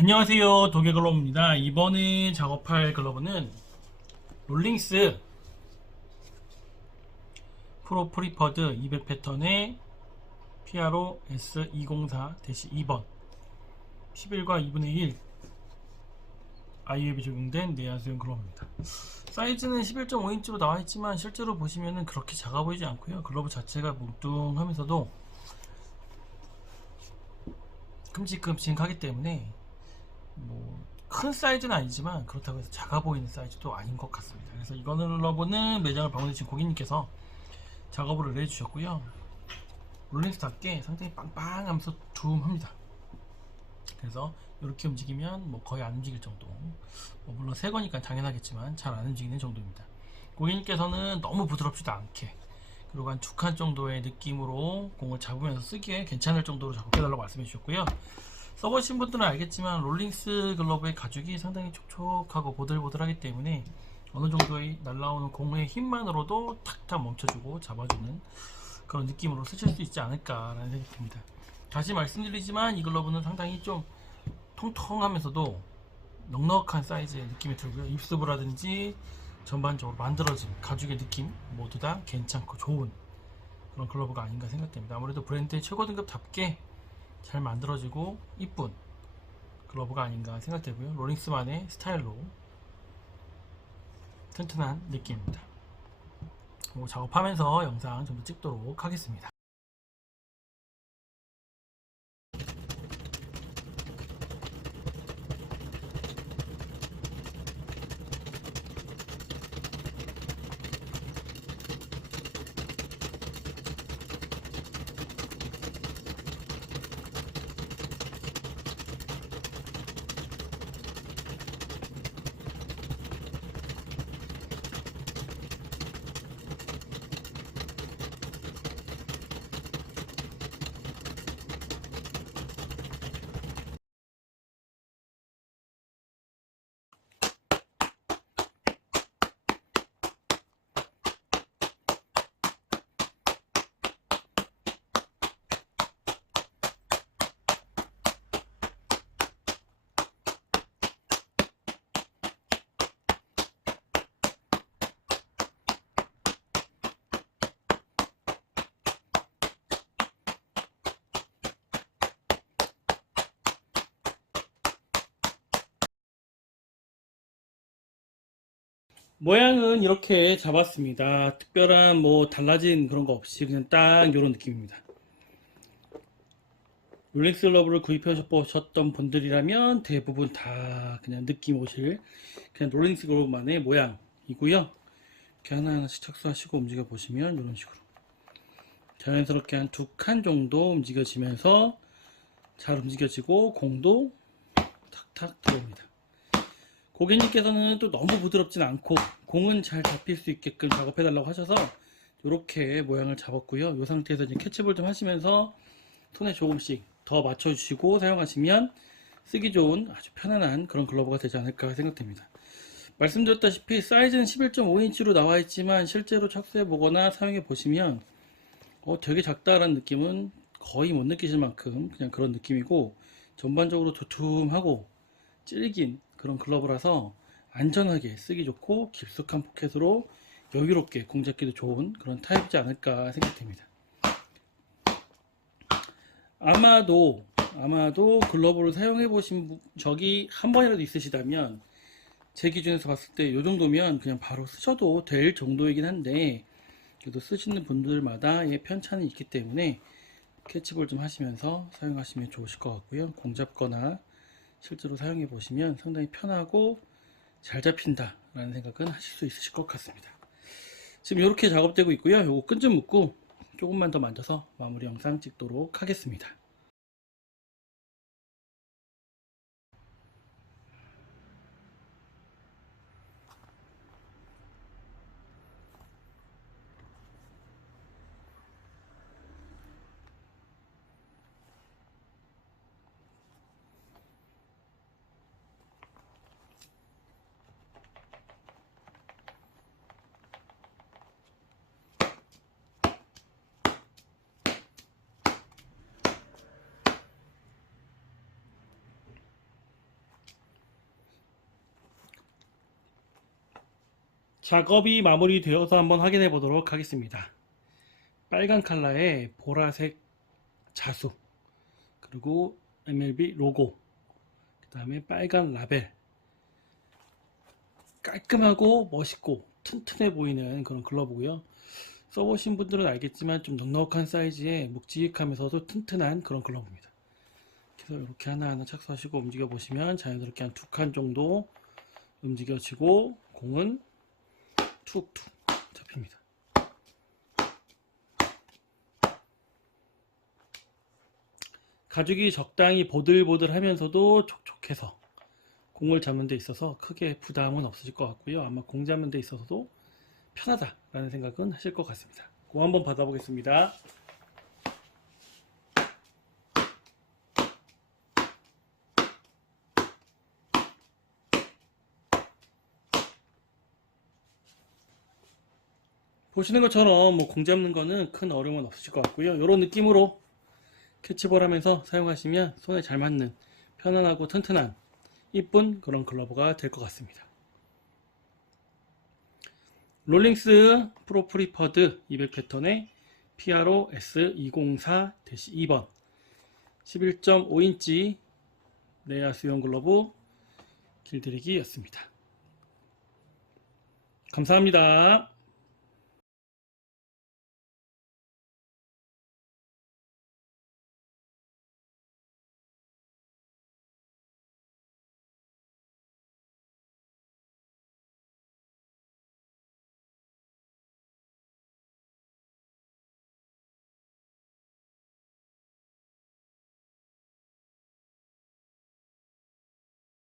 안녕하세요. 도개글러브입니다. 이번에 작업할 글러브는 롤링스 프로 프리퍼드 200 패턴의 PRO S204-2번 11과 2분의 1 IU에 적용된 내야수용 글러브입니다. 사이즈는 11.5인치로 나와있지만 실제로 보시면 그렇게 작아 보이지 않고요. 글러브 자체가 뭉뚱하면서도 큼직큼직하기 때문에 뭐 큰 사이즈는 아니지만 그렇다고 해서 작아 보이는 사이즈도 아닌 것 같습니다. 그래서 러버는 매장을 방문해 주신 고객님께서 작업을 해주셨고요. 롤링스답게 상당히 빵빵하면서 둠합니다. 그래서 이렇게 움직이면 뭐 거의 안 움직일 정도. 뭐 물론 새 거니까 당연하겠지만 잘 안 움직이는 정도입니다. 고객님께서는 너무 부드럽지도 않게 그리고 한 두 칸 정도의 느낌으로 공을 잡으면서 쓰기에 괜찮을 정도로 작업해달라고 말씀해 주셨고요. 써보신 분들은 알겠지만 롤링스 글러브의 가죽이 상당히 촉촉하고 보들보들하기 때문에 어느 정도의 날라오는 공의 힘만으로도 탁탁 멈춰주고 잡아주는 그런 느낌으로 쓰실 수 있지 않을까라는 생각이 듭니다. 다시 말씀드리지만 이 글러브는 상당히 좀 통통하면서도 넉넉한 사이즈의 느낌이 들고요. 입수부라든지 전반적으로 만들어진 가죽의 느낌 모두 다 괜찮고 좋은 그런 글러브가 아닌가 생각됩니다. 아무래도 브랜드의 최고 등급답게 잘 만들어지고 이쁜 글러브가 아닌가 생각되고요. 롤링스만의 스타일로 튼튼한 느낌입니다. 작업하면서 영상 좀 더 찍도록 하겠습니다. 모양은 이렇게 잡았습니다. 특별한 뭐 달라진 그런 거 없이 그냥 딱 이런 느낌입니다. 롤렉스 러브를 구입해 보셨던 분들이라면 대부분 다 그냥 느낌 오실 그냥 롤렉스 러브만의 모양이고요. 이렇게 하나하나씩 착수하시고 움직여 보시면 이런 식으로 자연스럽게 한 두 칸 정도 움직여지면서 잘 움직여지고 공도 탁탁 들어옵니다. 고객님께서는 또 너무 부드럽진 않고 공은 잘 잡힐 수 있게끔 작업해 달라고 하셔서 이렇게 모양을 잡았고요. 이 상태에서 이제 캐치볼 좀 하시면서 손에 조금씩 더 맞춰주시고 사용하시면 쓰기 좋은 아주 편안한 그런 글러브가 되지 않을까 생각됩니다. 말씀드렸다시피 사이즈는 11.5인치로 나와 있지만 실제로 착수해 보거나 사용해 보시면 어, 되게 작다라는 느낌은 거의 못 느끼실 만큼 그냥 그런 느낌이고 전반적으로 두툼하고 질긴 그런 글러브라서 안전하게 쓰기 좋고 깊숙한 포켓으로 여유롭게 공 잡기도 좋은 그런 타입이지 않을까 생각됩니다. 아마도 아마도 글러브를 사용해 보신 적이 한 번이라도 있으시다면 제 기준에서 봤을 때 이 정도면 그냥 바로 쓰셔도 될 정도이긴 한데 그래도 쓰시는 분들마다의 편차는 있기 때문에 캐치볼 좀 하시면서 사용하시면 좋으실 것 같고요. 공 잡거나 실제로 사용해 보시면 상당히 편하고 잘 잡힌다 라는 생각은 하실 수 있으실 것 같습니다. 지금 이렇게 작업되고 있고요. 요거 끈 좀 묶고 조금만 더 만져서 마무리 영상 찍도록 하겠습니다 작업이 마무리되어서 한번 확인해 보도록 하겠습니다. 빨간 컬러의 보라색 자수 그리고 MLB 로고 그 다음에 빨간 라벨 깔끔하고 멋있고 튼튼해 보이는 그런 글러브고요. 써보신 분들은 알겠지만 좀 넉넉한 사이즈에 묵직하면서도 튼튼한 그런 글러브입니다. 그래서 이렇게 하나하나 착수하시고 움직여 보시면 자연스럽게 한 두 칸 정도 움직여지고 공은 툭툭 잡힙니다. 가죽이 적당히 보들보들 하면서도 촉촉해서 공을 잡는 데 있어서 크게 부담은 없으실 것 같고요. 아마 공 잡는 데 있어서도 편하다라는 생각은 하실 것 같습니다. 공 한번 받아보겠습니다. 보시는 것처럼 뭐 공 잡는 거는 큰 어려움은 없으실 것 같고요. 이런 느낌으로 캐치볼 하면서 사용하시면 손에 잘 맞는 편안하고 튼튼한 이쁜 그런 글러브가 될 것 같습니다. 롤링스 프로 프리퍼드 200 패턴의 PRO S204-2번 11.5인치 레아 수영 글러브 길들이기였습니다. 감사합니다.